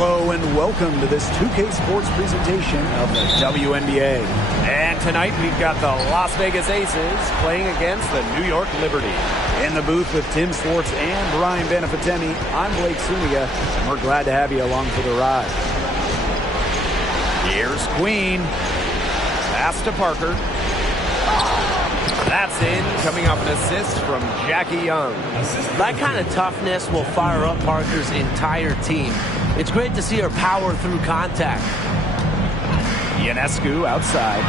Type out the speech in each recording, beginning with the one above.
Hello and welcome to this 2K Sports presentation of the WNBA. And tonight we've got the Las Vegas Aces playing against the New York Liberty. In the booth with Tim Swartz and Brian Benefitemi, I'm Blake Suniga, and we're glad to have you along for the ride. Here's Queen. Pass to Parker. That's in, coming off an assist from Jackie Young. That kind of toughness will fire up Parker's entire team. It's great to see her power through contact. Ionescu outside.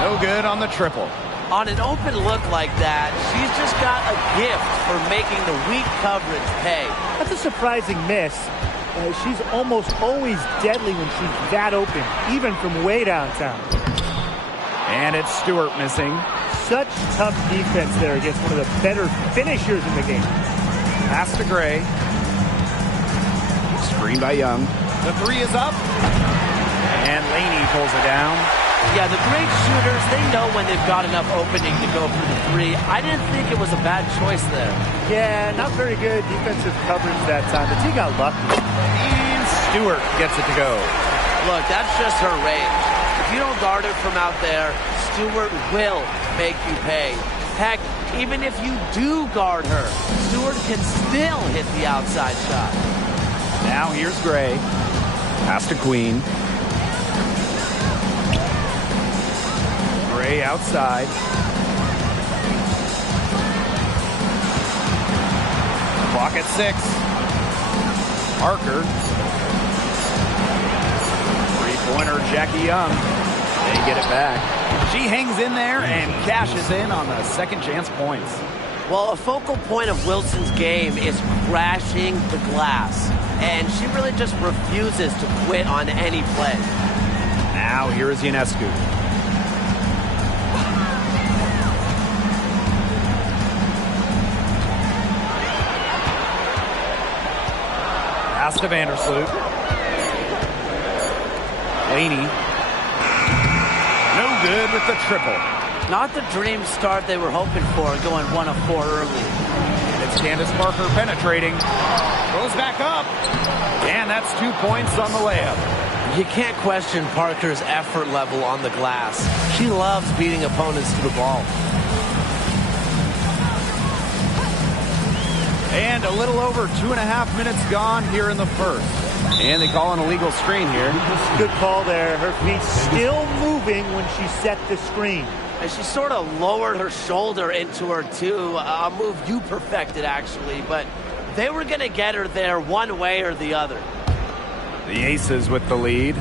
No good on the triple. On an open look like that, she's just got a gift for making the weak coverage pay. That's a surprising miss. She's almost always deadly when she's that open, even from way downtown. And it's Stewart missing. Such tough defense there against one of the better finishers in the game. Pass to Gray. Screen by Young. The three is up. And Laney pulls it down. Yeah, the great shooters, they know when they've got enough opening to go for the three. I didn't think it was a bad choice there. Yeah, not very good defensive coverage that time. The team got lucky. And Stewart gets it to go. Look, that's just her range. If you don't guard her from out there, Stewart will make you pay. Heck, even if you do guard her, Stewart can still hit the outside shot. Now here's Gray. Pass to Queen. Gray outside. Clock at 6. Parker. Three-pointer, Jackie Young. They get it back. She hangs in there and cashes in on the second chance points. Well, a focal point of Wilson's game is crashing the glass. And she really just refuses to quit on any play. Now here is Ionescu. Pass to Vandersloot. Laney. No good with the triple. Not the dream start they were hoping for, going 1 of 4 early. And it's Candace Parker penetrating. Goes back up. And that's 2 points on the layup. You can't question Parker's effort level on the glass. She loves beating opponents to the ball. And a little over 2.5 minutes gone here in the first. And they call an illegal screen here. Good call there. Her feet still moving when she set the screen. And she sort of lowered her shoulder into her, too. A move you perfected, actually. But they were going to get her there one way or the other. The Aces with the lead.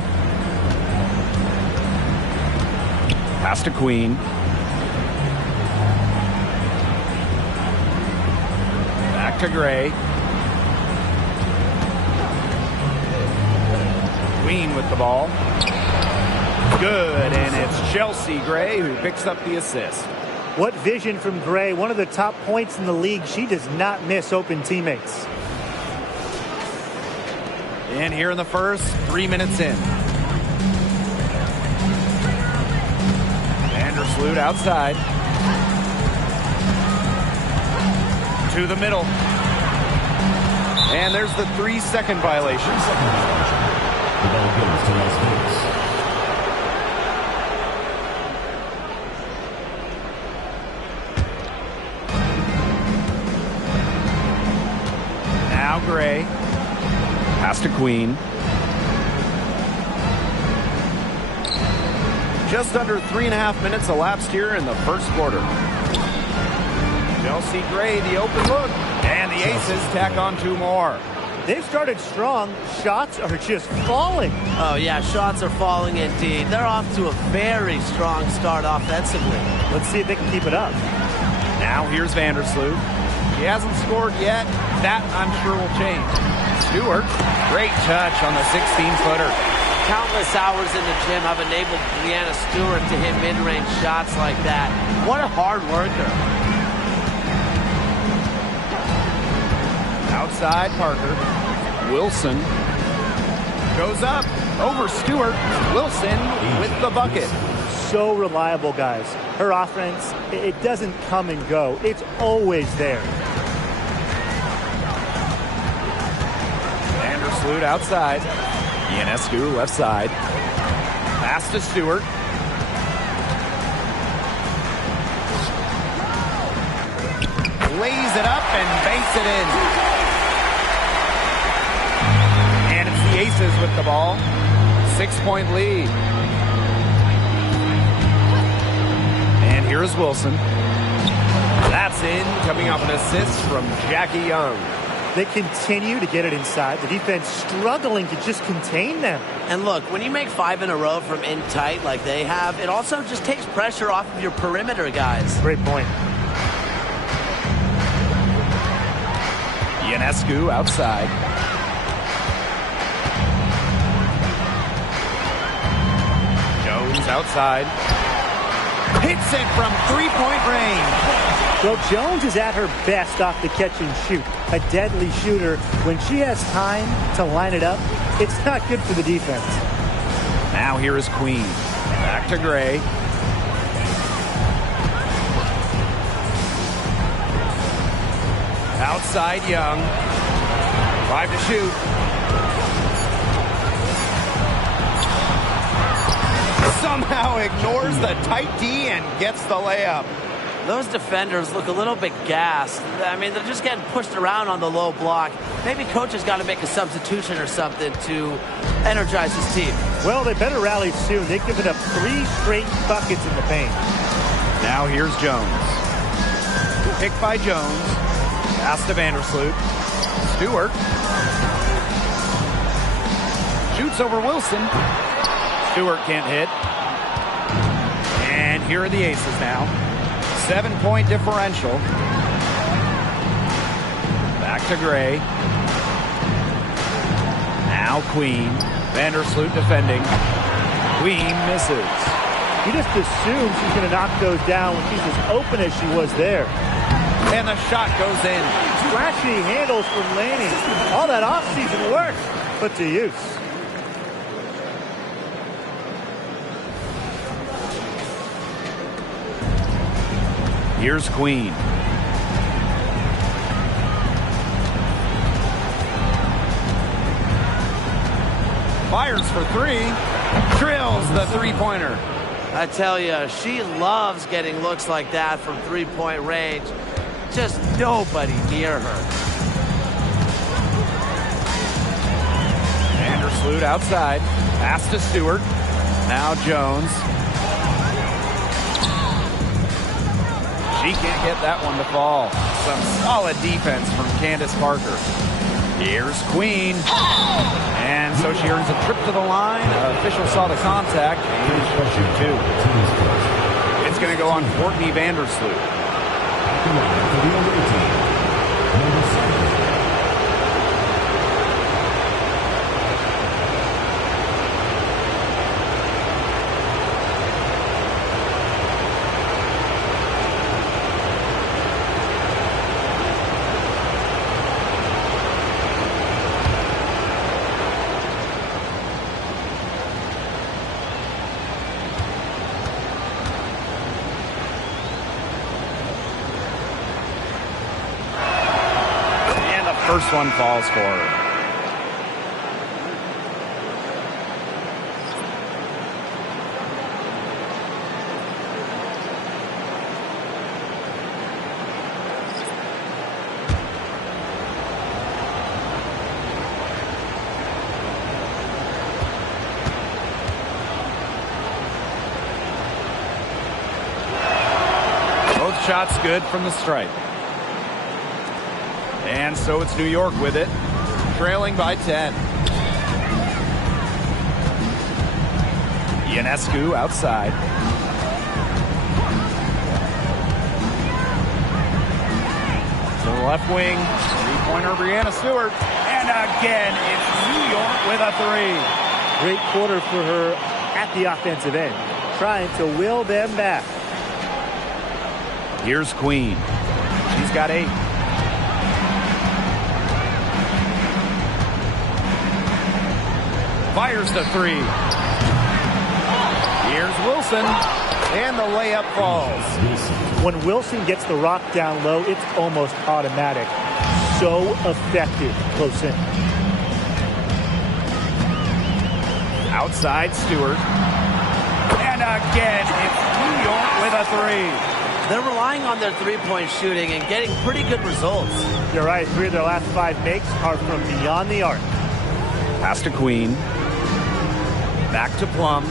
Pass to Queen. Back to Gray. Queen with the ball. Good, and it's Chelsea Gray who picks up the assist. What vision from Gray, one of the top points in the league. She does not miss open teammates. And here in the first, 3 minutes in. Vandersloot outside. To the middle. And there's the 3-second violation. The ball goes to Las Vegas. Now Gray. Pass to Queen. Just under 3.5 minutes elapsed here in the first quarter. Chelsea Gray, the open look. And the Aces tack on 2 more. They've started strong. Shots are just falling. Oh, yeah, shots are falling indeed. They're off to a very strong start offensively. Let's see if they can keep it up. Now here's Vandersloot. He hasn't scored yet. That, I'm sure, will change. Stewart, great touch on the 16-footer. Countless hours in the gym have enabled Brianna Stewart to hit mid-range shots like that. What a hard worker. Outside Parker. Wilson goes up over Stewart. Wilson with the bucket. So reliable, guys. Her offense, it doesn't come and go. It's always there. Vandersloot outside. Ionescu left side. Pass to Stewart. Lays it up and banks it in. And it's the Aces with the ball. 6-point lead. And here's Wilson. That's in, coming off an assist from Jackie Young. They continue to get it inside. The defense struggling to just contain them. And look, when you make 5 in a row from in tight like they have, it also just takes pressure off of your perimeter guys. Great point. Ionescu outside. Jones outside. Hits it from 3-point range. Well, Jones is at her best off the catch and shoot. A deadly shooter. When she has time to line it up, it's not good for the defense. Now here is Queen. Back to Gray. Outside Young. 5 to shoot. Somehow ignores the tight D and gets the layup. Those defenders look a little bit gassed. I mean, they're just getting pushed around on the low block. Maybe coach has got to make a substitution or something to energize his team. Well, they better rally soon. They've given up 3 straight buckets in the paint. Now here's Jones. Picked by Jones. Pass to Vandersloot. Stewart. Shoots over Wilson. Stewart can't hit. And here are the Aces now. 7-point differential. Back to Gray. Now Queen. Vandersloot defending. Queen misses. You just assume she's going to knock those down when she's as open as she was there. And the shot goes in. Flashy handles from Laney. All that offseason work put to use. Here's Queen. Fires for 3. Drills the 3-pointer. I tell you, she loves getting looks like that from 3-point range. Just nobody near her. Vandersloot outside. Pass to Stewart. Now Jones. She can't get that one to fall. Some solid defense from Candace Parker. Here's Queen. And so she earns a trip to the line. Official saw the contact. And she'll shoot 2. It's going to go on Courtney Vandersloot. First one falls for her. Both shots good from the stripe. And so it's New York with it, trailing by 10. Ionescu outside. To the left wing, 3-pointer Breanna Stewart. And again, it's New York with a 3. Great quarter for her at the offensive end, trying to will them back. Here's Queen. She's got 8. Fires the 3. Here's Wilson. And the layup falls. When Wilson gets the rock down low, it's almost automatic. So effective close in. Outside Stewart. And again, it's New York with a three. They're relying on their three-point shooting and getting pretty good results. You're right. 3 of their last 5 makes are from beyond the arc. Pass to Queen. Back to Plum. 2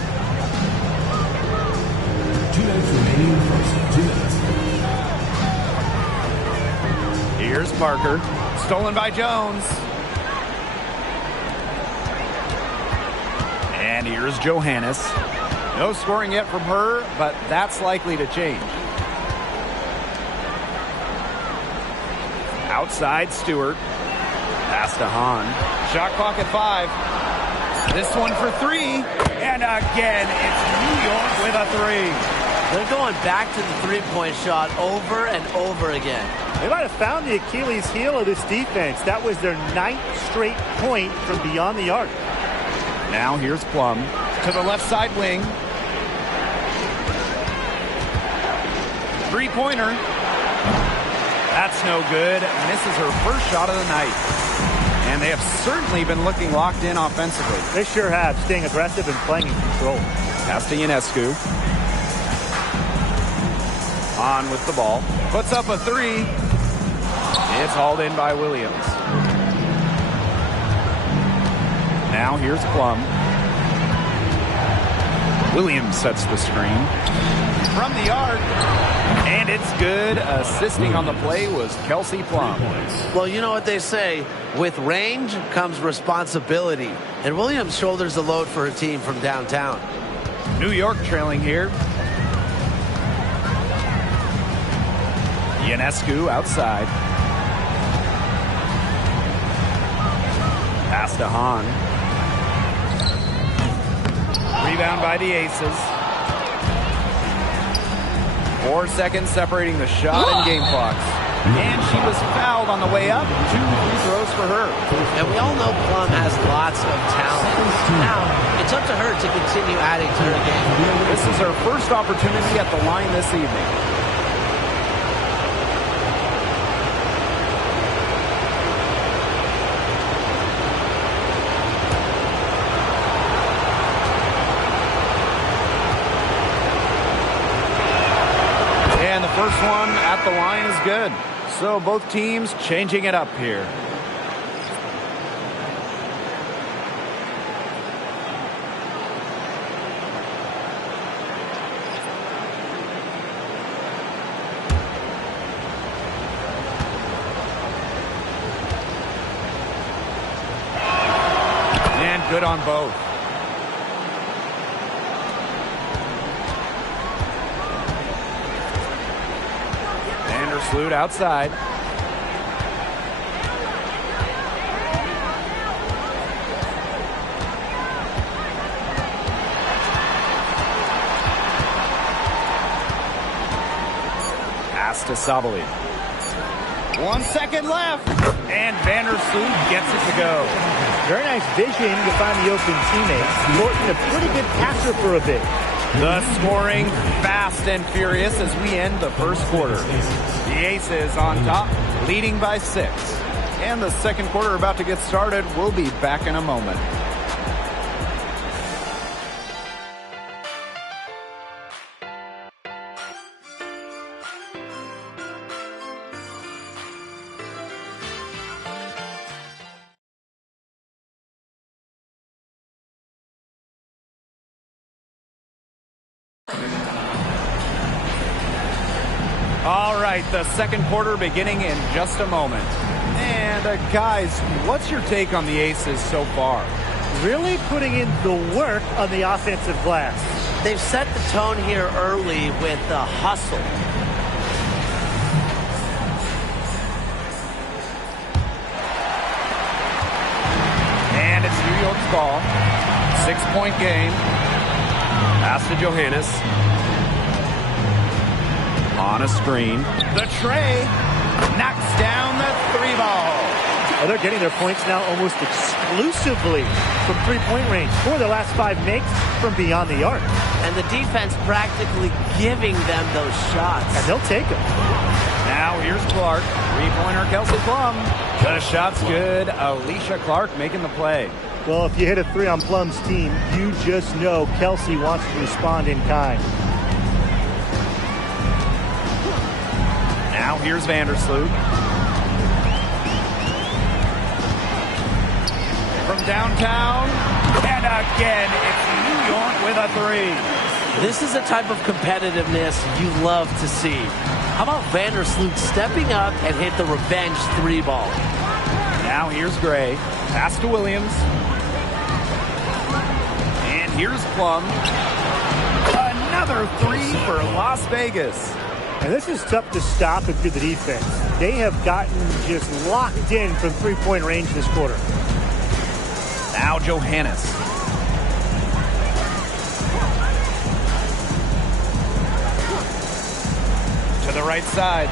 minutes remaining first. 2 minutes. Here's Parker. Stolen by Jones. And here's Johannes. No scoring yet from her, but that's likely to change. Outside Stewart. Pass to Hahn. Shot clock at 5. This one for 3. And again, it's New York with a 3. They're going back to the three-point shot over and over again. They might have found the Achilles heel of this defense. That was their 9th straight point from beyond the arc. Now here's Plum to the left side wing. Three-pointer. That's no good. Misses her first shot of the night. And they have certainly been looking locked in offensively. They sure have, staying aggressive and playing in control. Pass to Ionescu. On with the ball. Puts up a 3. It's hauled in by Williams. Now here's Plum. Williams sets the screen. From the arc. And it's good. Assisting on the play was Kelsey Plum. Well, you know what they say. With range comes responsibility. And Williams shoulders the load for her team from downtown. New York trailing here. Ionescu outside. Pass to Hahn. Rebound by the Aces. 4 seconds separating the shot and game clocks. And she was fouled on the way up. 2 free throws for her. And we all know Plum has lots of talent. Now, it's up to her to continue adding to her game. This is her first opportunity at the line this evening. And the first one at the line is good. So both teams changing it up here. And good on both. Vandersloot outside. Pass to Sabali. 1 second left. And Vandersloot gets it to go. Very nice vision to find the open teammates. Morton, a pretty good passer for a big. The scoring fast and furious as we end the first quarter. The Aces on top, leading by 6. And the second quarter about to get started. We'll be back in a moment. All right, the second quarter beginning in just a moment. And guys, what's your take on the Aces so far? Really putting in the work on the offensive glass. They've set the tone here early with the hustle. And it's New York's ball. 6-point game. Pass to Johannes. On a screen. The tray knocks down the 3-ball. Oh, they're getting their points now almost exclusively from three-point range. 4 of their last 5 makes from beyond the arc. And the defense practically giving them those shots. And they'll take them. Now here's Clark. 3-pointer Kelsey Plum. The shot's good. Alicia Clark making the play. Well, if you hit a 3 on Plum's team, you just know Kelsey wants to respond in kind. Now here's Vandersloot. From downtown, and again, it's New York with a 3. This is the type of competitiveness you love to see. How about Vandersloot stepping up and hit the revenge 3-ball? Now here's Gray. Pass to Williams. And here's Plum. Another 3 for Las Vegas. And this is tough to stop if you're the defense. They have gotten just locked in from 3-point range this quarter. Now Johannes. To the right side.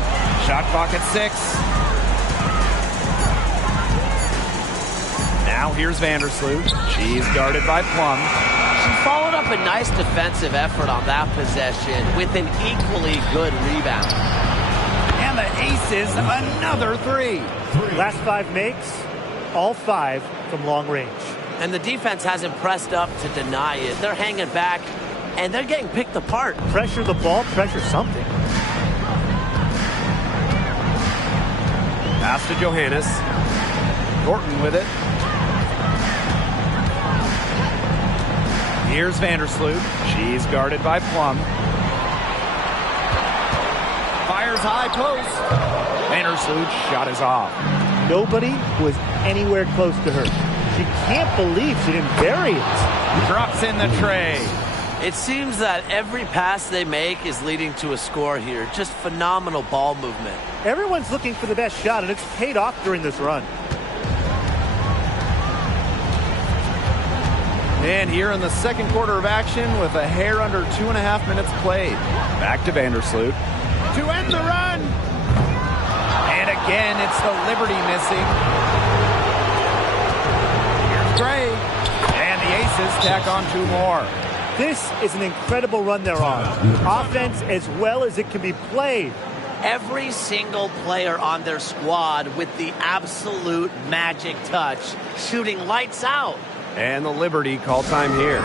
Shot clock at 6. Now here's Vandersloot. She's guarded by Plum. She followed up a nice defensive effort on that possession with an equally good rebound. And the aces, another 3. Last 5 makes, all 5 from long range. And the defense hasn't pressed up to deny it. They're hanging back, and they're getting picked apart. Pressure the ball, pressure something. Pass to Johannes. Thornton with it. Here's Vandersloot. She's guarded by Plum. Fires high post. Vandersloot's shot is off. Nobody was anywhere close to her. She can't believe she didn't bury it. Drops in the tray. It seems that every pass they make is leading to a score here. Just phenomenal ball movement. Everyone's looking for the best shot, and it's paid off during this run. And here in the second quarter of action with a hair under 2.5 minutes played. Back to Vandersloot. To end the run. And again, it's the Liberty missing. Here's Gray. And the Aces tack on 2 more. This is an incredible run they're on. Offense as well as it can be played. Every single player on their squad with the absolute magic touch, shooting lights out. And the Liberty call time here.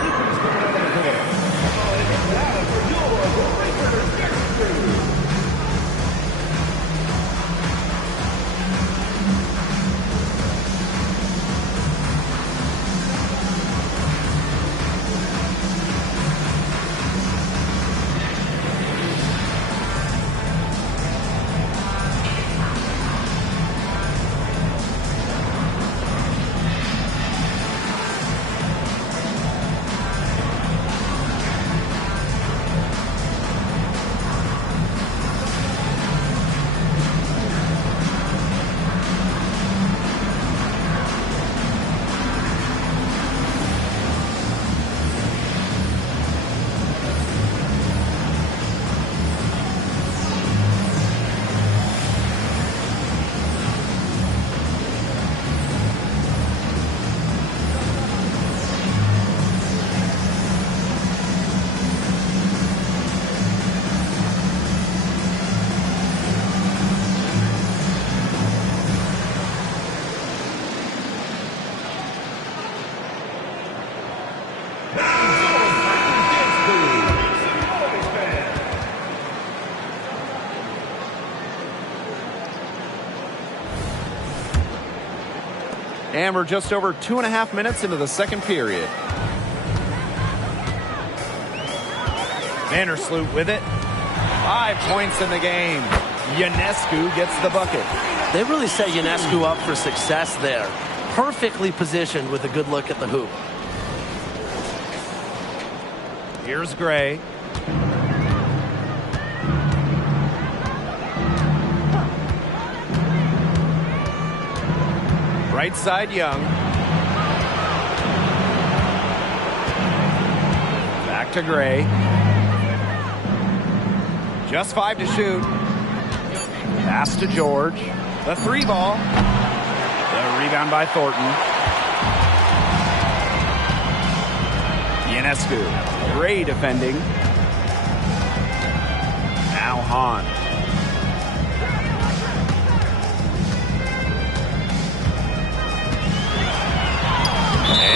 And we're just over 2.5 minutes into the second period. Vandersloot with it. 5 points in the game. Ionescu gets the bucket. They really set Ionescu up for success there. Perfectly positioned with a good look at the hoop. Here's Gray. Right side, Young. Back to Gray. Just 5 to shoot. Pass to George. The 3 ball. The rebound by Thornton. Ionescu. Gray defending. Now Hahn.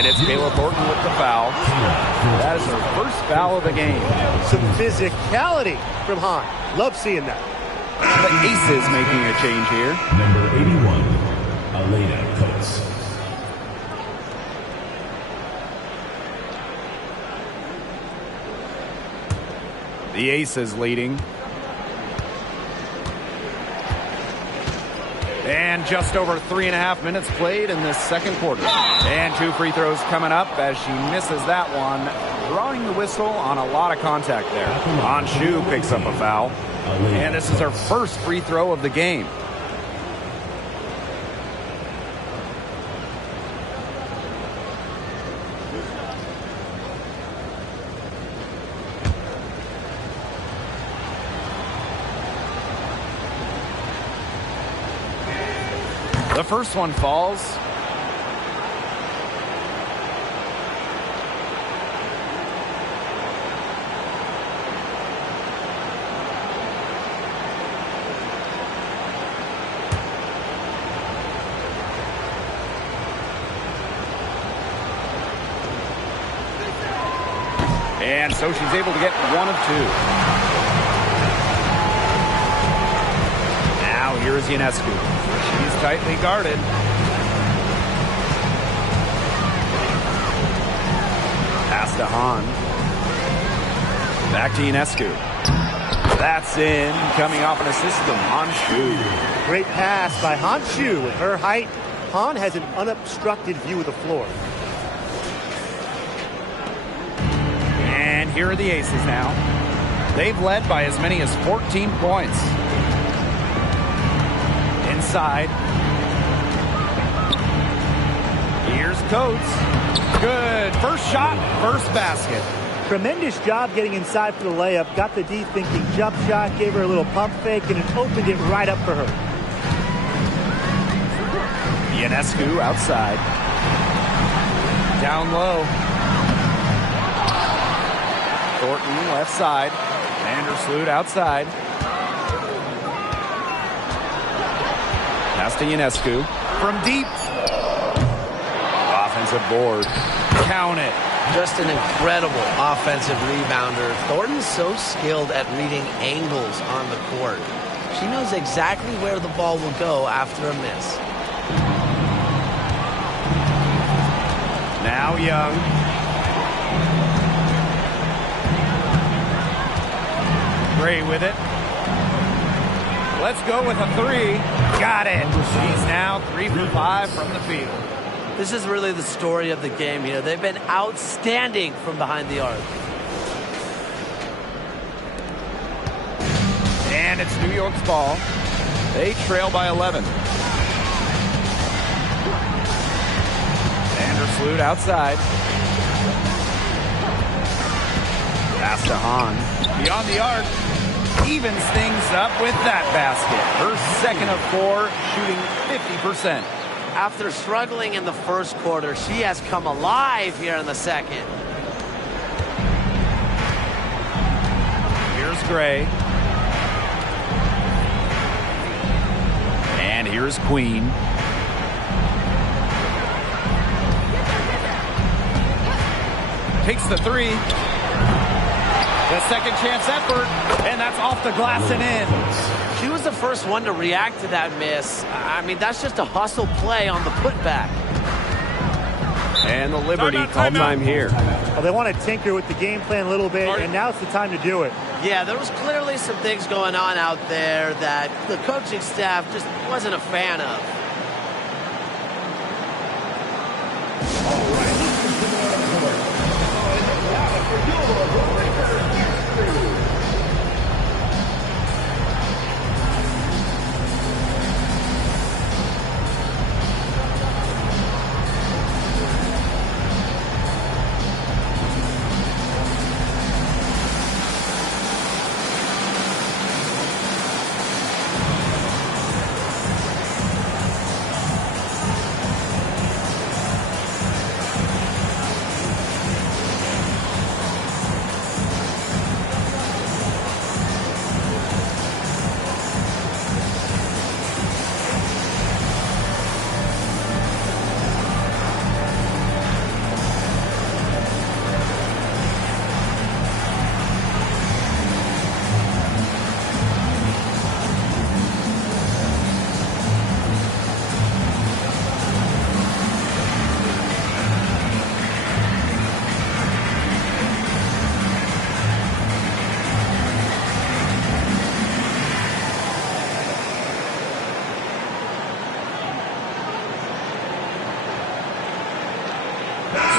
And it's Kayla Thornton with the foul. That is her first foul of the game. Some physicality from Hahn. Love seeing that. The Aces making a change here. Number 81, Elena Coates. The Aces leading. And just over 3.5 minutes played in this second quarter. And 2 free throws coming up as she misses that one. Drawing the whistle on a lot of contact there. Anshu picks up a foul. And this is her first free throw of the game. The first one falls. And so she's able to get 1 of 2. Now here's Ionescu. She's tightly guarded. Pass to Hahn. Back to Ionescu. That's in. Coming off an assist from Anshu. Great pass by Anshu. With her height, Hahn has an unobstructed view of the floor. And here are the Aces now. They've led by as many as 14 points. Inside. Here's Coates. Good. First shot, first basket. Tremendous job getting inside for the layup. Got the D thinking jump shot, gave her a little pump fake, and it opened it right up for her. Ionescu outside. Down low. Thornton left side. Vandersloot outside. Pass to Ionescu. From deep. Offensive board. Count it. Just an incredible offensive rebounder. Thornton's so skilled at reading angles on the court. She knows exactly where the ball will go after a miss. Now Young. Gray with it. Let's go with a 3. Got it. She's now 3 for 5 from the field. This is really the story of the game here. They've been outstanding from behind the arc. And it's New York's ball. They trail by 11. Vandersloot outside. Pass to Hahn. Beyond the arc. Evens things up with that basket. Her second of 4, shooting 50%. After struggling in the first quarter, she has come alive here in the second. Here's Gray. And here's Queen. Takes the 3. The second chance effort, and that's off the glass and in. She was the first one to react to that miss. I mean, that's just a hustle play on the putback. And the Liberty call time here. Well, they want to tinker with the game plan a little bit, and now it's the time to do it. Yeah, there was clearly some things going on out there that the coaching staff just wasn't a fan of.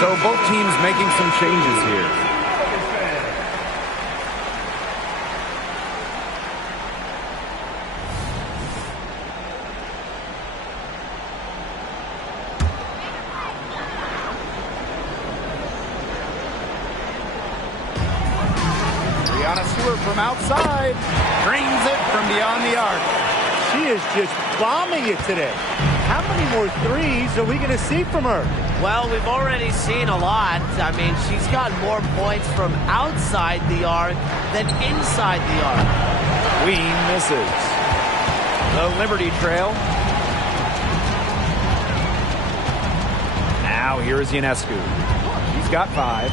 So both teams making some changes here. Stewart from outside drains it from beyond the arc. She is just bombing it today. How many more threes are we going to see from her? Well, we've already seen a lot. I mean, she's got more points from outside the arc than inside the arc. Queen misses. The Liberty trail. Now here's Ionescu. She's got 5.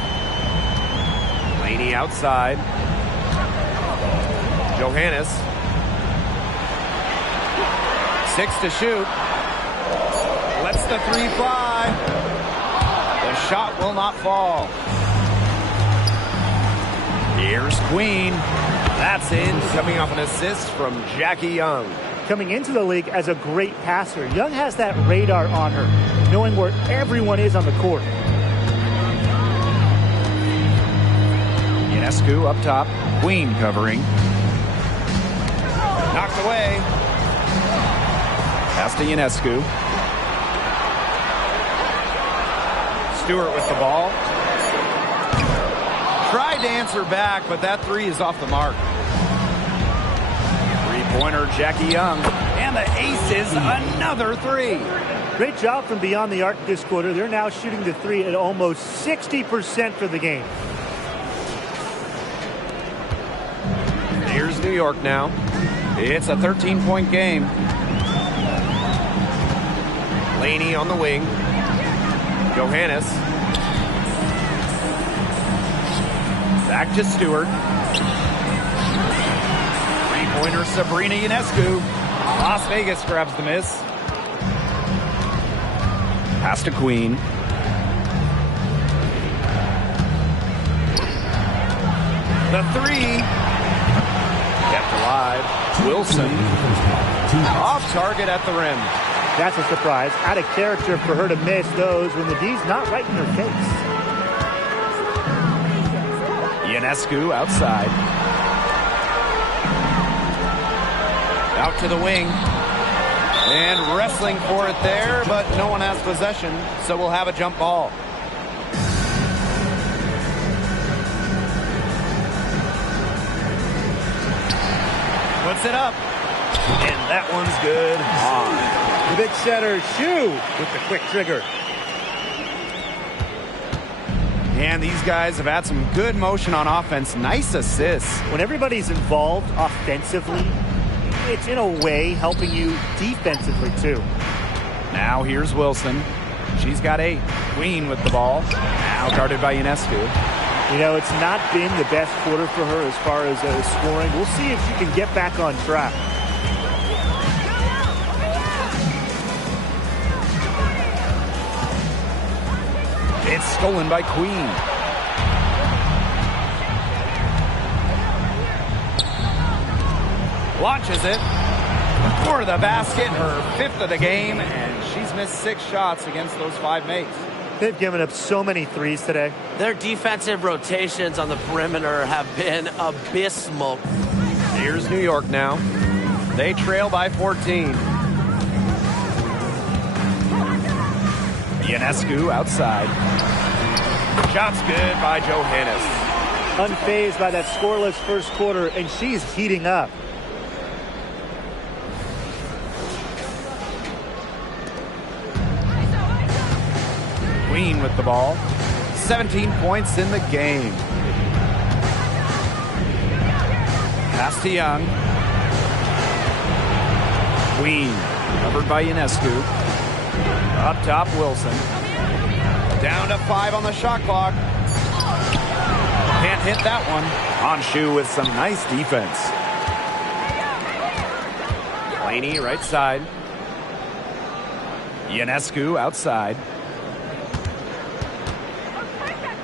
Laney outside. Johannes. 6 to shoot. Lets the 3 fly. The shot will not fall. Here's Queen. That's in, coming off an assist from Jackie Young. Coming into the league as a great passer, Young has that radar on her, knowing where everyone is on the court. Ionescu up top. Queen covering. Knocked away. Pass to Ionescu. Stewart with the ball. Tried to answer back, but that 3 is off the mark. Three-pointer, Jackie Young. And the ace is another 3. Great job from beyond the arc this quarter. They're now shooting the 3 at almost 60% for the game. Here's New York now. It's a 13-point game. Laney on the wing. Johannes. Back to Stewart. Three-pointer Sabrina Ionescu. Las Vegas grabs the miss. Pass to Queen. The 3. Kept alive. Wilson. Off target at the rim. That's a surprise. Out of character for her to miss those when the D's not right in her face. Ionescu outside. Out to the wing. And wrestling for it there, but no one has possession, so we'll have a jump ball. Puts it up. And that one's good. On. The big setter, Shu, with the quick trigger. And these guys have had some good motion on offense. Nice assists. When everybody's involved offensively, it's in a way helping you defensively too. Now here's Wilson. She's got 8. Queen with the ball. Now guarded by Ionescu. You know, it's not been the best quarter for her as far as scoring. We'll see if she can get back on track. It's stolen by Queen. Launches it for the basket, her 5th of the game, and she's missed 6 shots against those 5 mates. They've given up so many threes today. Their defensive rotations on the perimeter have been abysmal. Here's New York now. They trail by 14. Ionescu outside. Shot's good by Johannes. Unfazed by that scoreless first quarter, and she's heating up. Queen with the ball. 17 points in the game. Pass to Young. Queen covered by Ionescu. Up top, Wilson. Down to 5 on the shot clock. Can't hit that one. On Shu with some nice defense. Laney right side. Ionescu outside.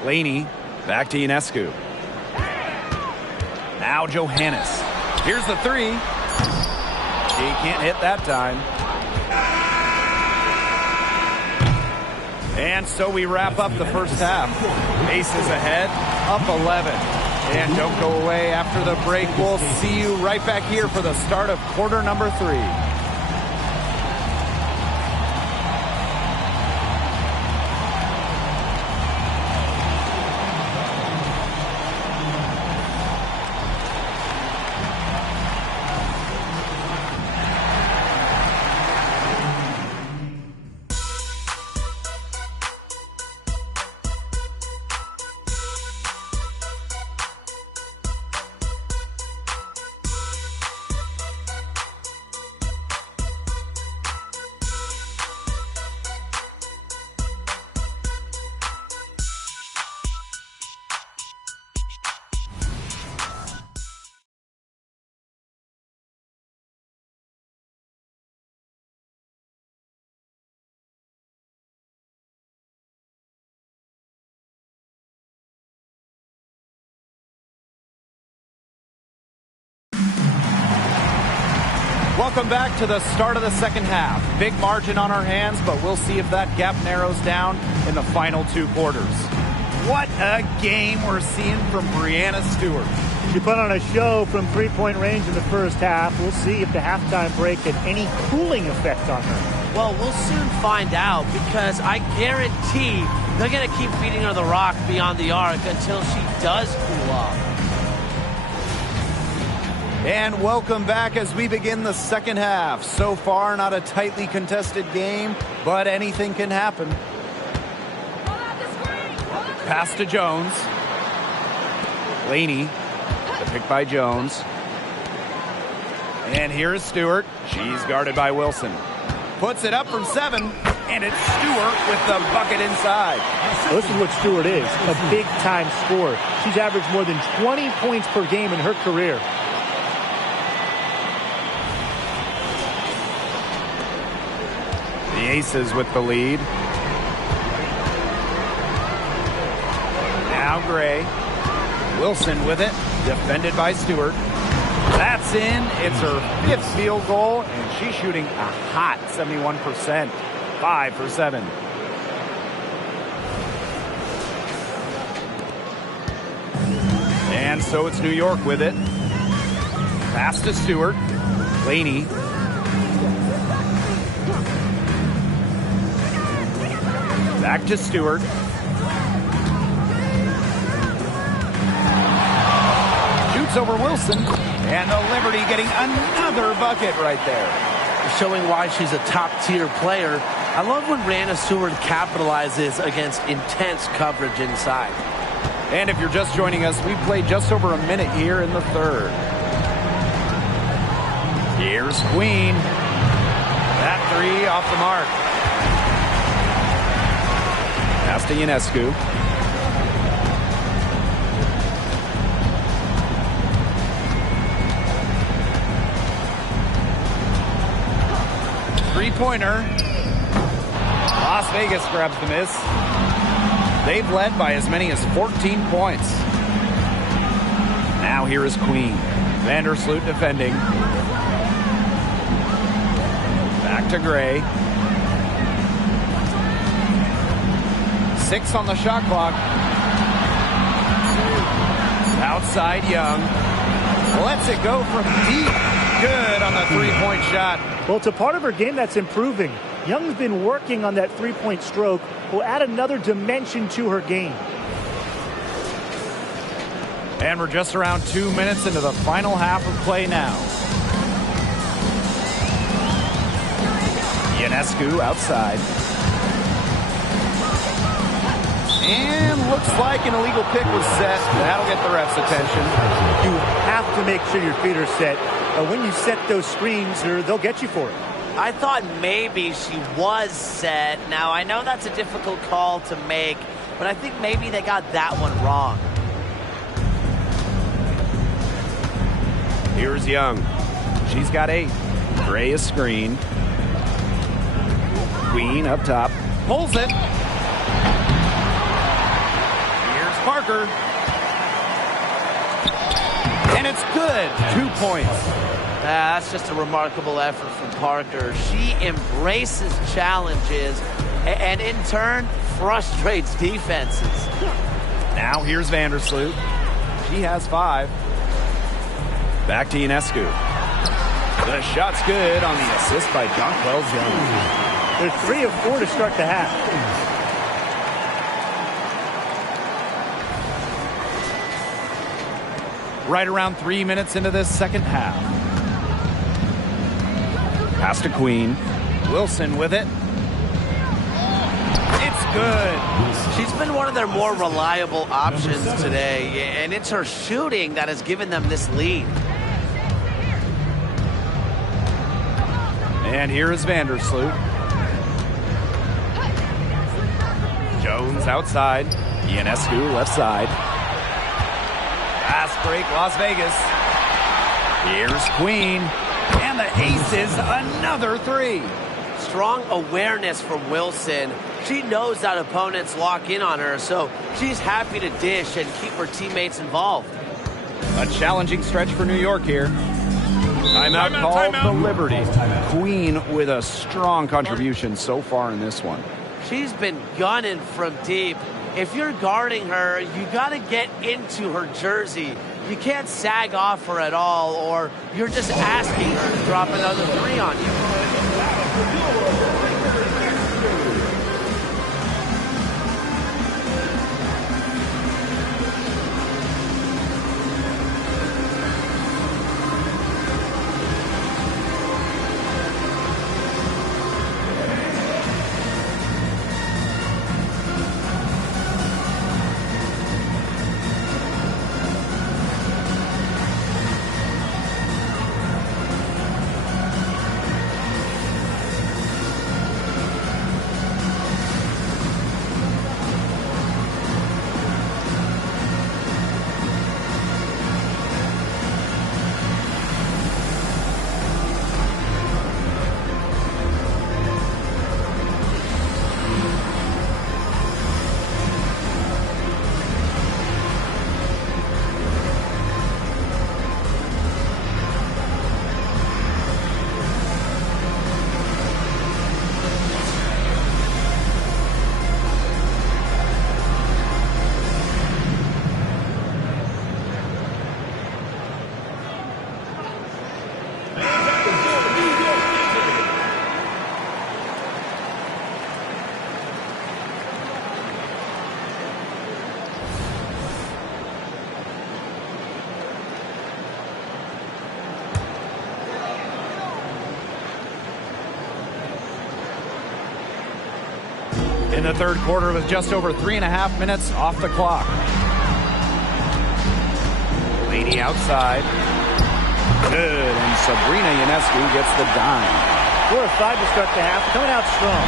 Laney back to Ionescu. Now Johannes. Here's the 3. She can't hit that time. And so we wrap up the first half. Aces ahead, up 11. And don't go away after the break. We'll see you right back here for the start of quarter number 3. Welcome back to the start of the second half. Big margin on our hands, but we'll see if that gap narrows down in the final 2 quarters. What a game we're seeing from Breanna Stewart. She put on a show from three-point range in the first half. We'll see if the halftime break had any cooling effect on her. Well, we'll soon find out, because I guarantee they're going to keep feeding her the rock beyond the arc until she does cool off. And welcome back as we begin the second half. So far, not a tightly contested game, but anything can happen. Pass to Jones. Laney, the pick by Jones. And here's Stewart. She's guarded by Wilson. Puts it up from 7, and it's Stewart with the bucket inside. Well, this is what Stewart is, a big-time scorer. She's averaged more than 20 points per game in her career. The Aces with the lead. Now Gray. Wilson with it. Defended by Stewart. That's in. It's her 5th field goal, and she's shooting a hot 71%. 5 for 7. And so it's New York with it. Pass to Stewart. Laney. Back to Stewart. Shoots over Wilson. And the Liberty getting another bucket right there. Showing why she's a top-tier player. I love when Breanna Stewart capitalizes against intense coverage inside. And if you're just joining us, we've played just over a minute here in the third. Here's Queen. That 3 off the mark. Pass to Ionescu. Three-pointer. Las Vegas grabs the miss. They've led by as many as 14 points. Now here is Queen. Vandersloot defending. Back to Gray. 6 on the shot clock. Outside Young. Lets it go from deep. Good on the three-point shot. Well, it's a part of her game that's improving. Young's been working on that three-point stroke. Will add another dimension to her game. And we're just around 2 minutes into the final half of play now. Ionescu outside. And looks like an illegal pick was set. That'll get the ref's attention. You have to make sure your feet are set. When you set those screens, they'll get you for it. I thought maybe she was set. Now, I know that's a difficult call to make, but I think maybe they got that one wrong. Here's Young. She's got 8. Gray is screened. Queen up top. Pulls it. Here's Parker. And it's good. 2 points. That's just a remarkable effort from Parker. She embraces challenges and in turn frustrates defenses. Now here's Vandersloot. She has 5. Back to Ionescu. The shot's good on the assist by Jonquel Jones. They're 3 of 4 to start the half. Right around 3 minutes into this second half. Pass to Queen. Wilson with it. It's good. She's been one of their more reliable options today, and it's her shooting that has given them this lead. And here is Vandersloot. Jones outside. Ionescu left side. Fast break, Las Vegas. Here's Queen. And the aces, another 3. Strong awareness from Wilson. She knows that opponents lock in on her, so she's happy to dish and keep her teammates involved. A challenging stretch for New York here. Timeout called the Liberty. Queen with a strong contribution so far in this one. She's been gunning from deep. If you're guarding her, you got to get into her jersey. You can't sag off her at all, or you're just asking her to drop another 3 on you. In the third quarter with just over 3.5 minutes off the clock. Laney outside. Good, and Sabrina Ionescu gets the dime. 4 of 5 to start the half, coming out strong.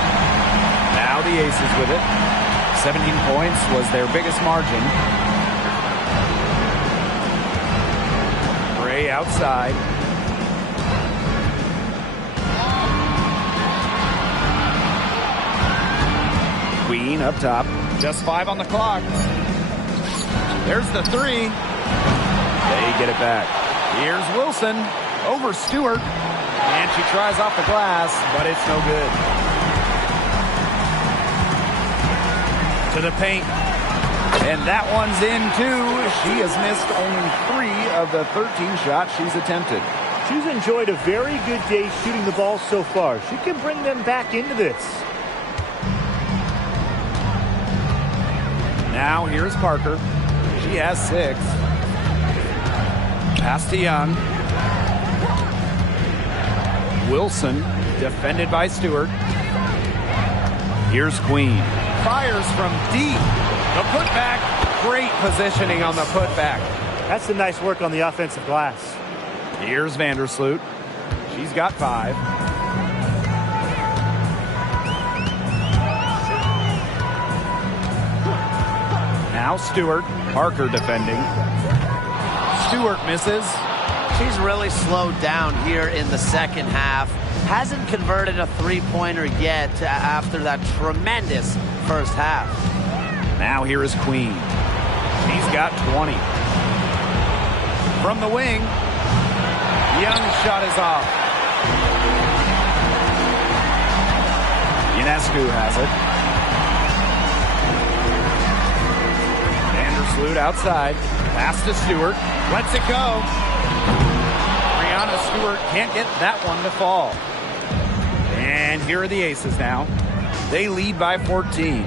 Now the Aces with it. 17 points was their biggest margin. Gray outside. Queen up top. Just 5 on the clock. There's the 3. They get it back. Here's Wilson over Stewart. And she tries off the glass, but it's no good. To the paint. And that one's in too. She has missed only 3 of the 13 shots she's attempted. She's enjoyed a very good day shooting the ball so far. She can bring them back into this. Now here's Parker. She has 6. Pass to Young. Wilson defended by Stewart. Here's Queen. Fires from deep. The putback. Great positioning on the putback. That's some nice work on the offensive glass. Here's Vandersloot. She's got 5. Now Stewart. Parker defending. Stewart misses. She's really slowed down here in the second half. Hasn't converted a 3-pointer yet after that tremendous first half. Now here is Queen. She's got 20. From the wing. Young's shot is off. Ionescu has it. Vandersloot outside. Pass to Stewart. Lets it go. Brianna Stewart can't get that one to fall. And here are the Aces now. They lead by 14.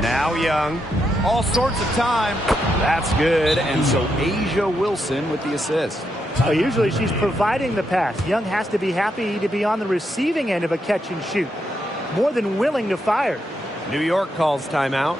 Now Young. All sorts of time. That's good. And so Asia Wilson with the assist. Well, usually she's providing the pass. Young has to be happy to be on the receiving end of a catch and shoot. More than willing to fire. New York calls timeout.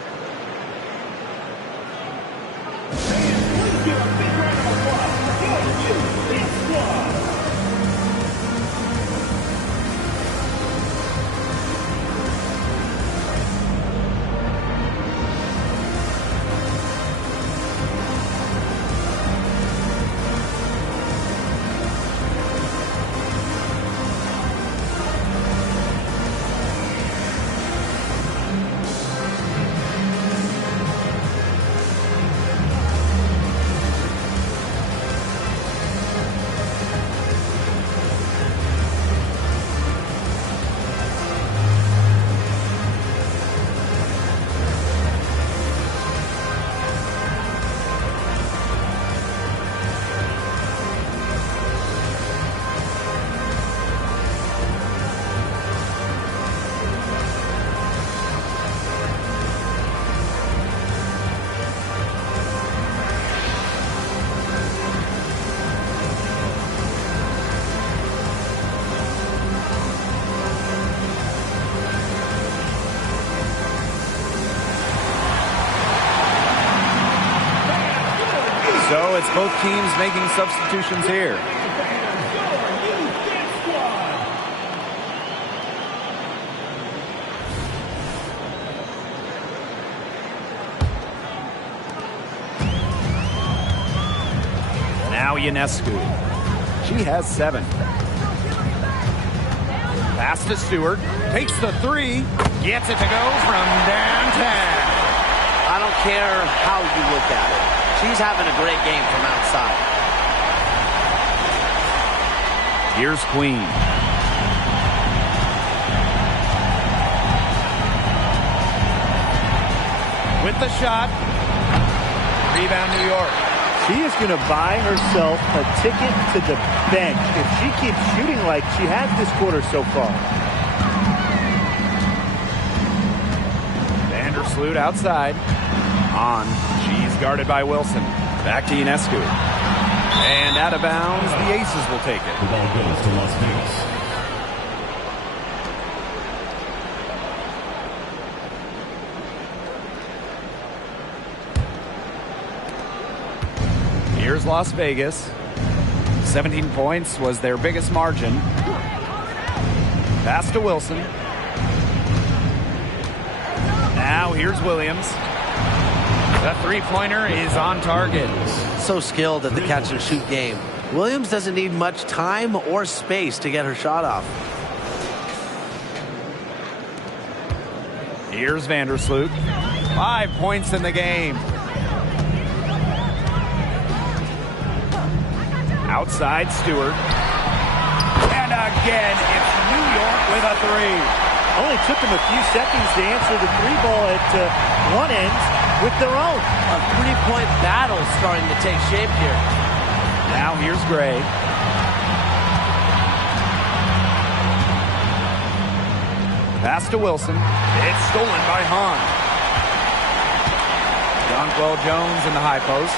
So it's both teams making substitutions here. Now Ionescu. She has 7. Pass to Stewart. Takes the 3. Gets it to go from downtown. I don't care how you look at it. She's having a great game from outside. Here's Queen. With the shot. Rebound New York. She is going to buy herself a ticket to the bench if she keeps shooting like she has this quarter so far. Vandersloot outside. On. She's guarded by Wilson. Back to Ionescu. And out of bounds, the Aces will take it. The ball goes to Las Vegas. Here's Las Vegas. 17 points was their biggest margin. Pass to Wilson. Now here's Williams. The three-pointer is on target. So skilled at the catch-and-shoot game. Williams doesn't need much time or space to get her shot off. Here's Vandersloot. 5 points in the game. Outside Stewart. And again, it's New York with a 3. Only took them a few seconds to answer the 3 ball at one end with their own. A 3-point battle starting to take shape here. Now here's Gray. Pass to Wilson. It's stolen by Hahn. Jonquel Jones in the high post.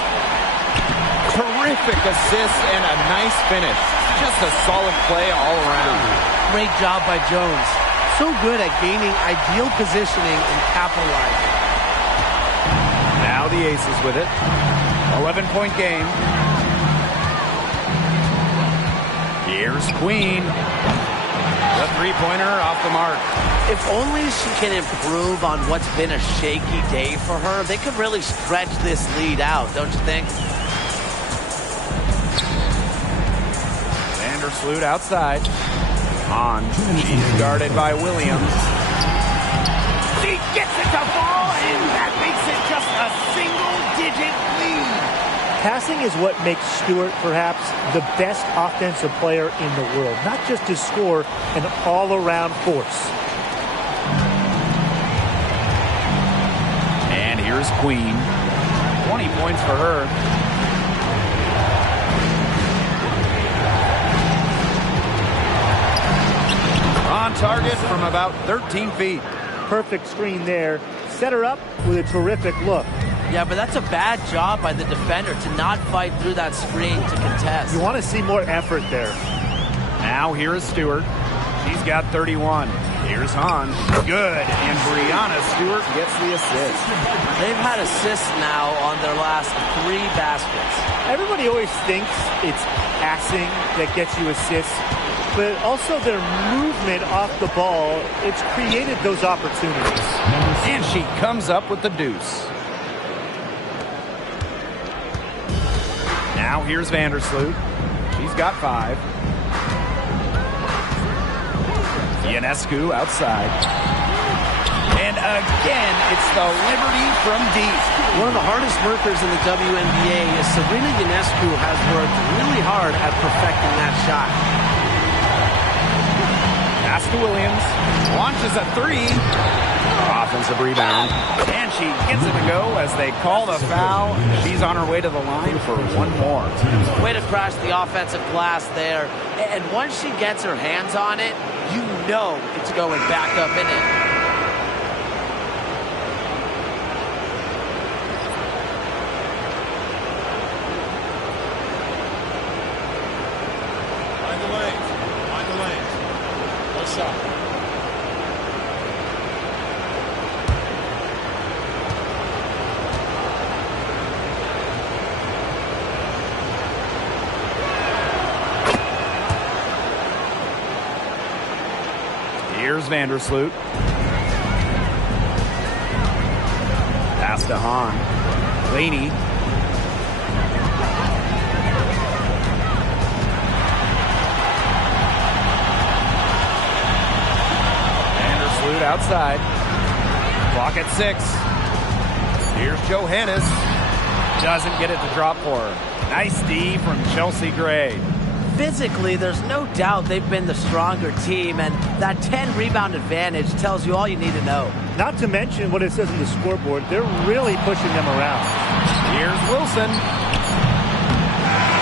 Terrific assist and a nice finish. Just a solid play all around. Great job by Jones. So good at gaining ideal positioning and capitalizing. Now the Aces with it. 11-point game. Here's Queen. The three-pointer off the mark. If only she can improve on what's been a shaky day for her, they could really stretch this lead out, don't you think? Vandersloot outside. On. She's guarded by Williams. She gets it to fall, and that makes it just a single-digit lead. Passing is what makes Stewart perhaps the best offensive player in the world, not just to score, an all-around force. And here's Queen. 20 points for her. On target from about 13 feet. Perfect screen there. Set her up with a terrific look. Yeah, but that's a bad job by the defender to not fight through that screen to contest. You want to see more effort there. Now here is Stewart. She's got 31. Here's Hahn. Good. And Brianna Stewart gets the assist. They've had assists now on their last 3 baskets. Everybody always thinks it's passing that gets you assists, but also their movement off the ball, it's created those opportunities. And she comes up with the deuce. Now here's Vandersloot. She's got 5. Ionescu outside. And again, it's the Liberty from deep. One of the hardest workers in the WNBA is Sabrina Ionescu has worked really hard at perfecting that shot. Pass to Williams. Launches a 3. Offensive rebound. And she gets it to go as they call the foul. She's on her way to the line for one more. Way to crash the offensive glass there. And once she gets her hands on it, you know it's going back up in it. Find the lanes. Find the lanes. No shot. Here's Vandersloot. Pass to Hahn. Laney. Vandersloot outside. Clock at 6. Here's Johannes. Doesn't get it to drop for her. Nice D from Chelsea Gray. Physically, there's no doubt they've been the stronger team, and that 10-rebound advantage tells you all you need to know. Not to mention what it says on the scoreboard, they're really pushing them around. Here's Wilson.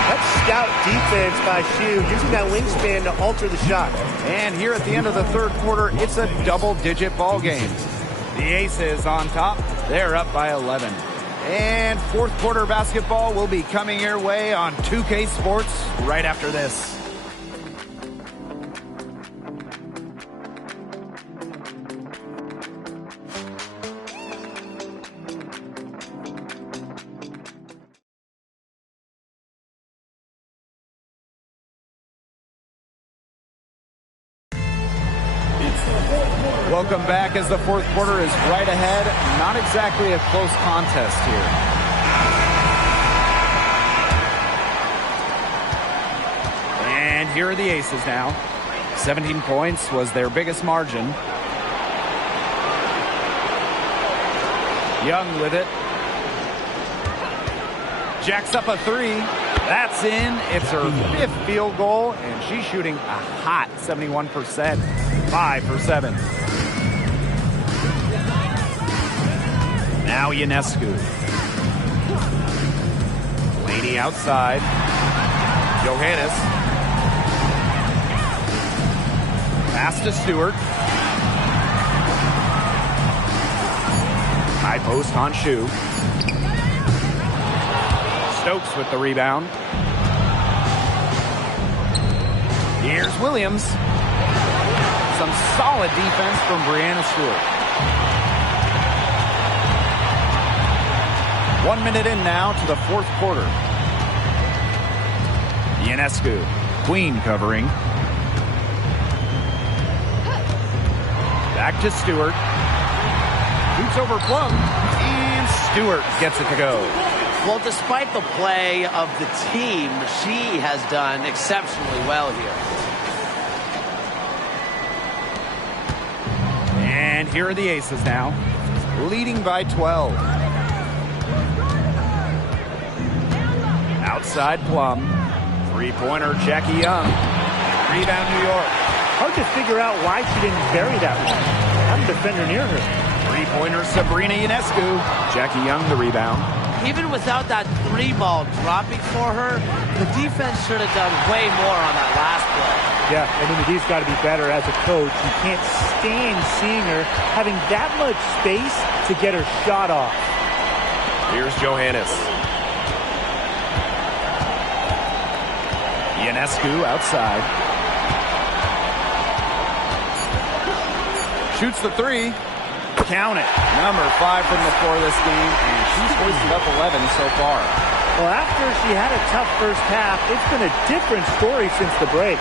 That's stout defense by Shue, using that wingspan to alter the shot. And here at the end of the third quarter, it's a double-digit ball game. The Aces on top. They're up by 11. And fourth quarter basketball will be coming your way on 2K Sports right after this. Welcome back as the fourth quarter is right ahead. Not exactly a close contest here. And here are the Aces now. 17 points was their biggest margin. Young with it. Jacks up a 3. That's in. It's her 5th field goal, and she's shooting a hot 71%. 5 for 7. Now Ionescu. Laney outside. Johannes. Pass to Stewart. High post on Shue. Stokes with the rebound. Here's Williams. Some solid defense from Brianna Stewart. 1 minute in now to the fourth quarter. Ionescu. Queen covering. Back to Stewart. Shoots over Plum. And Stewart gets it to go. Well, despite the play of the team, she has done exceptionally well here. And here are the Aces now, leading by 12. Outside Plum. Three-pointer, Jackie Young. Rebound, New York. Hard to figure out why she didn't bury that one. Not a defender near her. Three-pointer, Sabrina Ionescu. Jackie Young, the rebound. Even without that three ball dropping for her, the defense should have done way more on that last play. Yeah, I mean, he's got to be better as a coach. You can't stand seeing her having that much space to get her shot off. Here's Johannes. Ionescu outside. Shoots the three. Count it. Number 5 from the floor this game, and she's hoisted up 11 so far. Well, after she had a tough first half, it's been a different story since the break.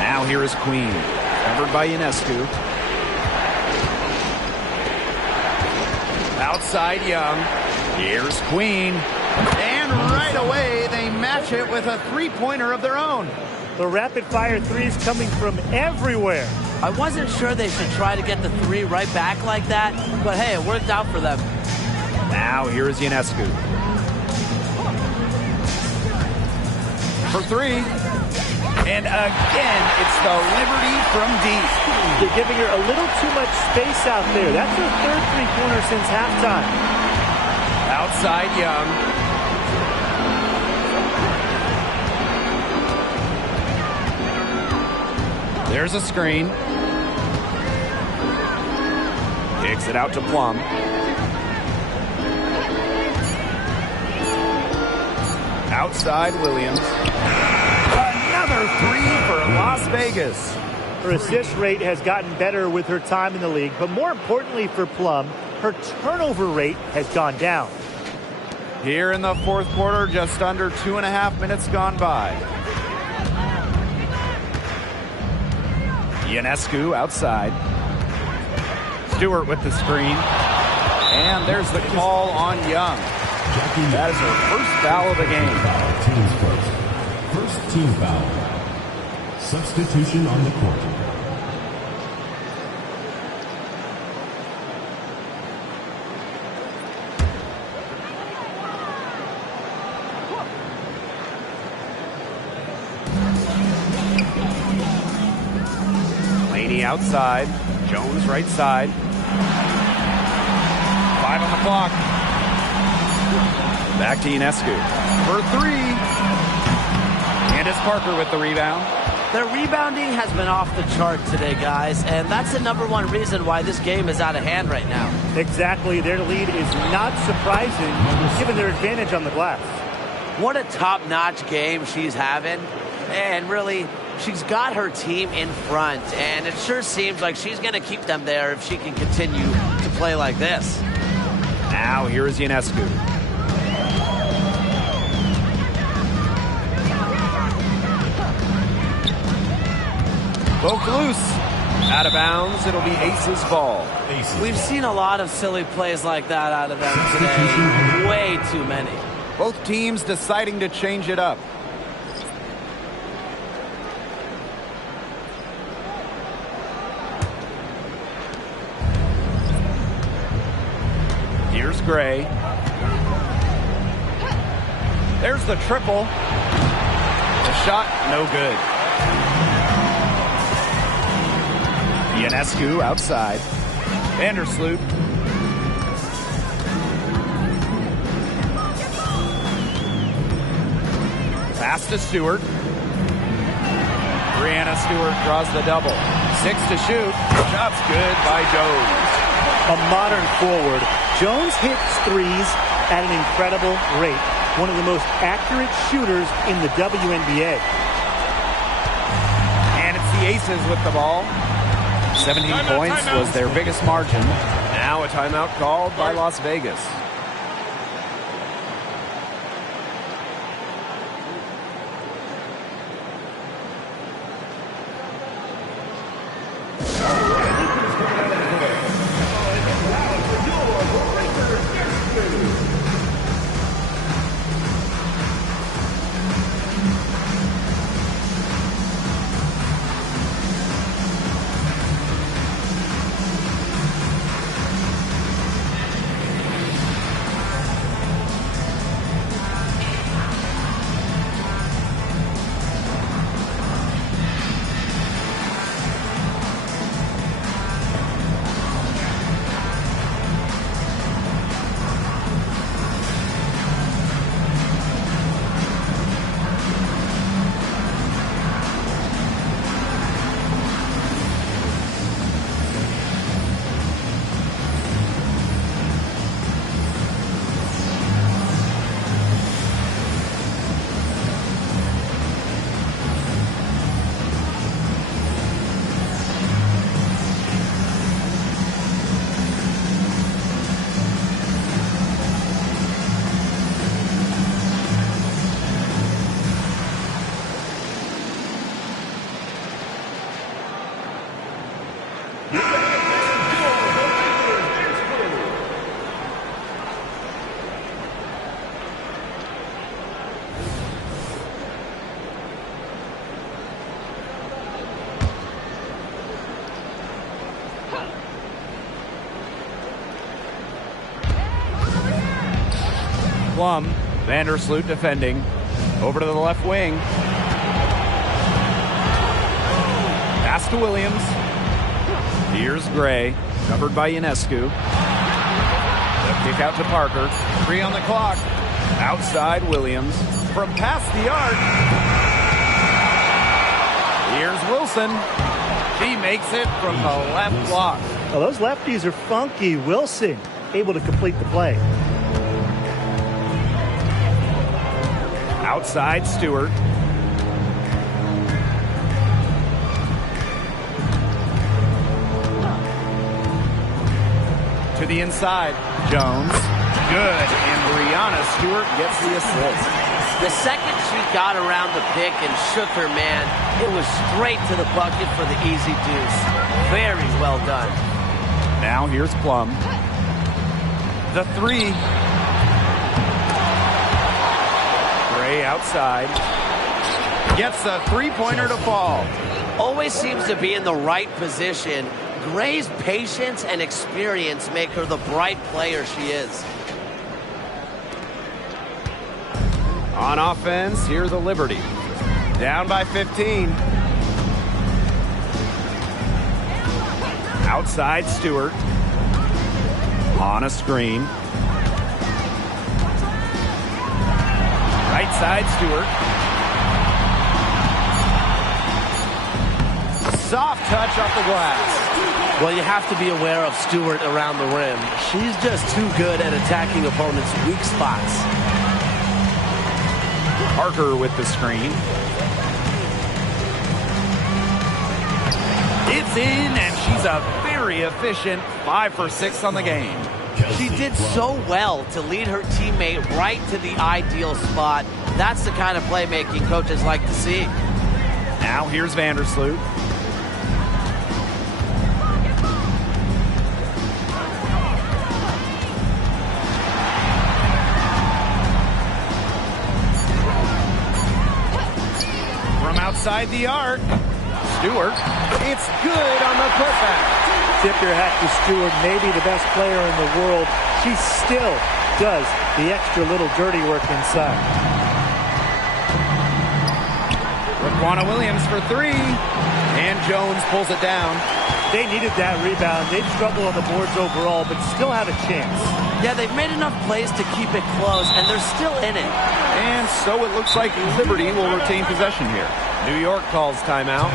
Now here is Queen. Covered by Ionescu. Outside Young. Here's Queen. And right away, they match it with a three-pointer of their own. The rapid-fire threes coming from everywhere. I wasn't sure they should try to get the three right back like that, but hey, it worked out for them. Now here is Ionescu. For three. And again, it's the Liberty from deep. They're giving her a little too much space out there. That's her third three-pointer since halftime. Outside Young. There's a screen. Kicks it out to Plum. Outside Williams. Another three for Las Vegas. Her assist rate has gotten better with her time in the league, but more importantly for Plum, her turnover rate has gone down. Here in the fourth quarter, just under 2.5 minutes gone by. Ionescu outside. Stewart with the screen. And there's the call on Young. That is her first foul of the game. Team's first team foul. Substitution on the court. Outside. Jones right side. 5 on the clock. Back to Ionescu. For three. Candace Parker with the rebound. Their rebounding has been off the chart today, guys, and that's the number one reason why this game is out of hand right now. Exactly. Their lead is not surprising given their advantage on the glass. What a top-notch game she's having, and really, she's got her team in front, and it sure seems like she's going to keep them there if she can continue to play like this. Now here is Ionescu. Both loose. Out of bounds. It'll be Ace's ball. We've seen a lot of silly plays like that out of them today. Way too many. Both teams deciding to change it up. Here's Gray. There's the triple. The shot, no good. Ionescu outside. Vandersloot. Pass to Stewart. Brianna Stewart draws the double. 6 to shoot. Shot's good by Jones. A modern forward. Jones hits threes at an incredible rate. One of the most accurate shooters in the WNBA. And it's the Aces with the ball. 17 points was their biggest margin. Now a timeout called by Las Vegas. Plum. Vandersloot defending. Over to the left wing. Pass to Williams. Here's Gray, covered by Ionescu. The kick out to Parker. 3 on the clock. Outside Williams. From past the arc. Here's Wilson. She makes it from the left block. Well, those lefties are funky. Wilson able to complete the play. Outside Stewart. To the inside. Jones. Good. And Brianna Stewart gets the assist. The second she got around the pick and shook her man, it was straight to the bucket for the easy deuce. Very well done. Now here's Plum. The 3. Gray outside. Gets a three-pointer to fall. Always seems to be in the right position. Gray's patience and experience make her the bright player she is. On offense, here the Liberty. Down by 15. Outside Stewart. On a screen. Right side Stewart. Soft touch off the glass. Well, you have to be aware of Stewart around the rim. She's just too good at attacking opponents' weak spots. Parker with the screen. It's in, and she's a very efficient 5 for 6 on the game. She did so well to lead her teammate right to the ideal spot. That's the kind of playmaking coaches like to see. Now here's Vandersloot. From outside the arc, Stewart. It's good on the putback. Tip your hat to Stewart, maybe the best player in the world. She still does the extra little dirty work inside. Raquana Williams for 3. And Jones pulls it down. They needed that rebound. They've struggled on the boards overall, but still have a chance. Yeah, they've made enough plays to keep it close, and they're still in it. And so it looks like Liberty will retain possession here. New York calls timeout.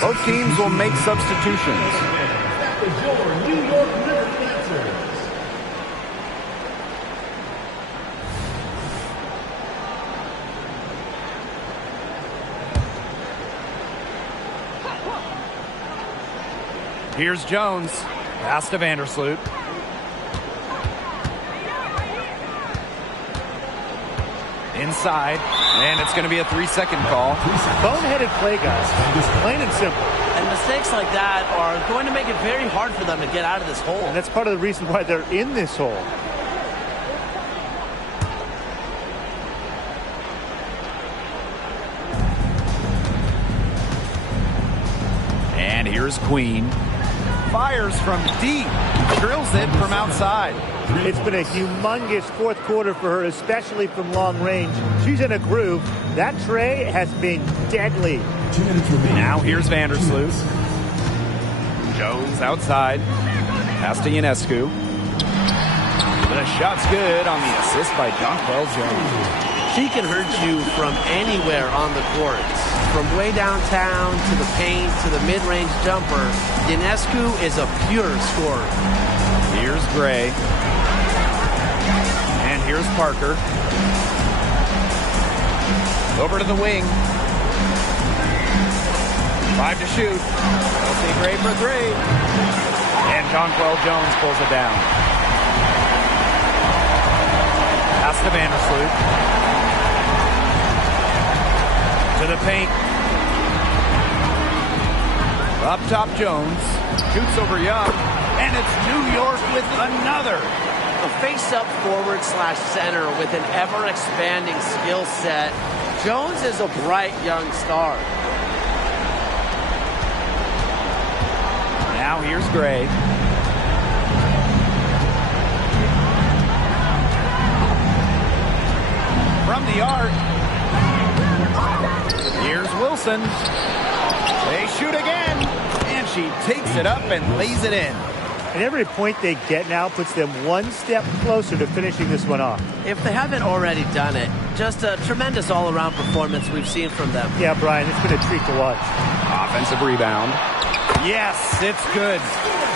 Both teams will make substitutions. Your New York Liberty answers. Here's Jones. Pass to Vandersloot. Inside. And it's going to be a 3-second call. Boneheaded play, guys. Plain and simple. And mistakes like that are going to make it very hard for them to get out of this hole. And that's part of the reason why they're in this hole. Here's Queen. Fires from deep. Drills it from outside. It's been a humongous fourth quarter for her, especially from long range. She's in a groove. That tray has been deadly. Now here's Vandersloot. Jones outside. Pass to Ionescu. The shot's good on the assist by Jonquel Jones. She can hurt you from anywhere on the court. From way downtown to the paint to the mid-range jumper, Ionescu is a pure scorer. Here's Gray. And here's Parker. Over to the wing. 5 to shoot. Chelsea Gray for 3. And Jonquel Jones pulls it down. Pass to Vandersloot. To the paint. Up top, Jones. Shoots over Young. And it's New York with another. A face-up forward/center with an ever-expanding skill set. Jones is a bright young star. Now here's Gray. From the arc. Here's Wilson. They shoot again. And she takes it up and lays it in. And every point they get now puts them one step closer to finishing this one off. If they haven't already done it, just a tremendous all-around performance we've seen from them. Yeah, Brian, it's been a treat to watch. Offensive rebound. Yes, it's good.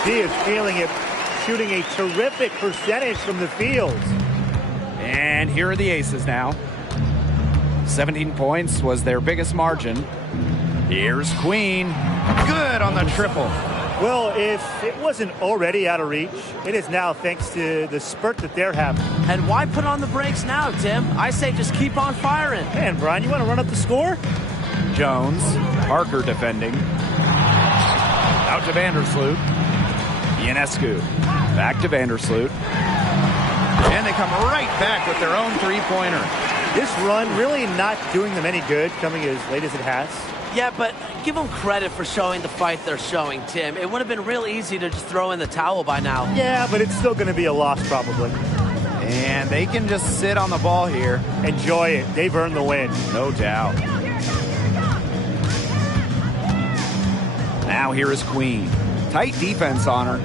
She is feeling it, shooting a terrific percentage from the field. And here are the aces now. 17 points was their biggest margin. Here's Queen. Good on the triple. Well, if it wasn't already out of reach, it is now thanks to the spurt that they're having. And why put on the brakes now, Tim? I say just keep on firing. Man, Brian, you want to run up the score? Jones. Parker defending. Out to Vandersloot. Ionescu. Back to Vandersloot. And they come right back with their own three-pointer. This run really not doing them any good, coming as late as it has. Yeah, but give them credit for showing the fight they're showing, Tim. It would have been real easy to just throw in the towel by now. Yeah, but it's still going to be a loss probably. And they can just sit on the ball here. Enjoy it. They've earned the win. No doubt. Now here is Queen. Tight defense on her.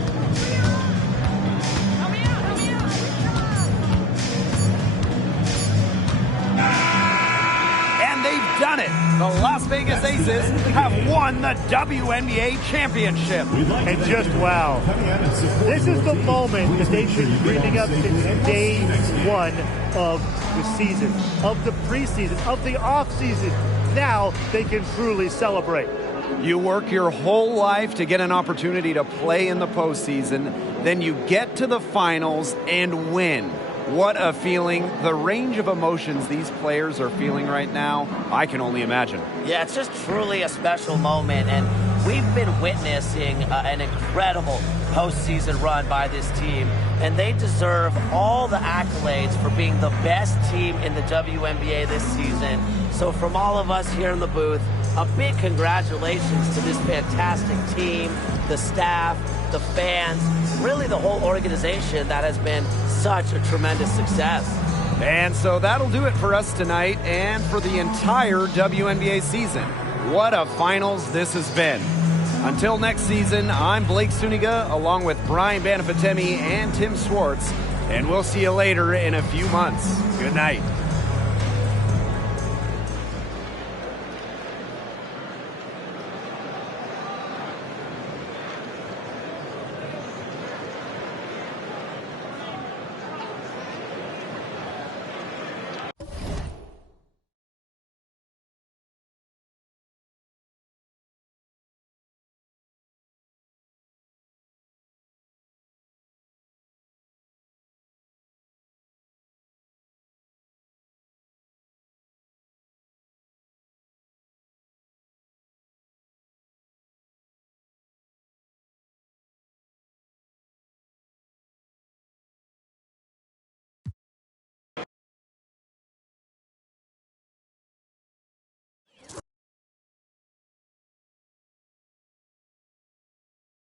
And they've done it. The Las Vegas Aces have won the WNBA championship. And just wow. This is the moment that they've been dreaming up since day one of the season, of the preseason, of the offseason. Now they can truly celebrate. You work your whole life to get an opportunity to play in the postseason, then you get to the finals and win. What a feeling. The range of emotions these players are feeling right now, I can only imagine. Yeah, it's just truly a special moment, and we've been witnessing an incredible postseason run by this team, and they deserve all the accolades for being the best team in the WNBA this season. So from all of us here in the booth, a big congratulations to this fantastic team, the staff, the fans, really the whole organization that has been such a tremendous success. And so that'll do it for us tonight and for the entire WNBA season. What a finals this has been. Until next season, I'm Blake Suniga along with Brian Banafitemi and Tim Swartz, and we'll see you later in a few months. Good night.